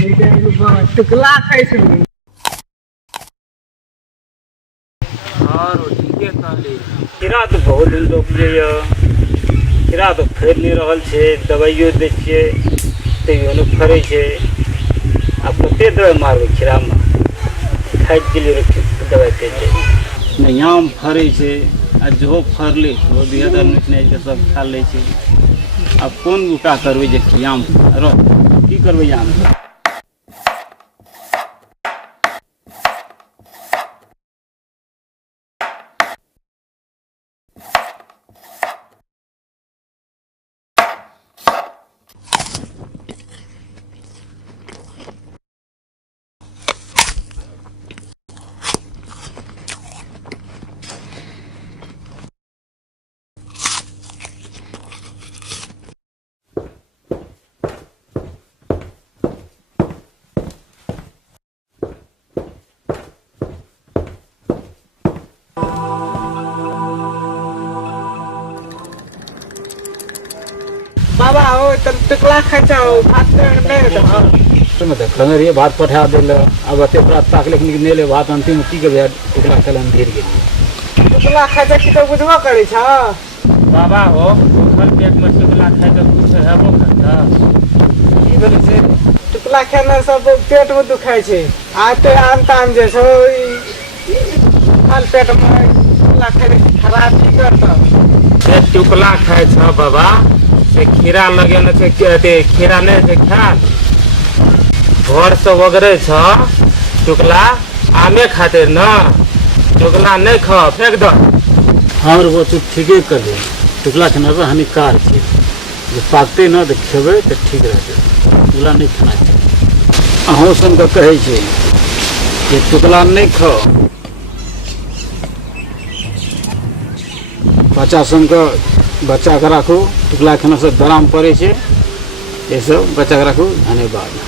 टुकला खाई छे हाँ रोटी के कहली खीरा तो बहुत दिन रोपलिए खीरा तो फैल नहीं रहल छे दवाइयो दै छियै तैयो नहीं फरै छे आब कते दवाई मारबै खीरा में खाद के लिए दवाई दै छै नहीं आम फरै छे आ जो फरले वो बिहदर नहीं के सब खा लै छै अब कौन उपाय करबै जे आम रह की करबै आम बाबा हो टुकला खाई जाओ भात नहीं दो तुम तो खंगरिए भात पठा दिल अब अते पूरा ताकले नहीं ले भात अंतिम में की करबे टुकला कलन धीर गेलिए टुकला खाई जा कि तो बुझबो करे छ बाबा हो भूखल पेट में टुकला खाए के कुछ हेबो करता की बोले छे टुकला खाना सब पेट में दुखाई छे आते आम ताम जे छो खाल पेट में टुकला खाई खराब की करता ये टुकला खाए छ बाबा से खीरा लगे न से कहते खीरा नहीं से खाल घर से वगैरह छ टुकला आमे खातिर न टुकला नहीं खा फेंक दो हमर वो तो ठीके कर दे टुकला खाना तो हानिकार छे जे पाकते न तो खेबे तो ठीक रहते टुकला नहीं खाना चाहिए अहों सन के कहे छे जे टुकला नहीं खा बच्चा सन के बच्चा के राखू टुकला खाना से दराम पड़े छे ये सब बच्चा के राखू धन्यवाद।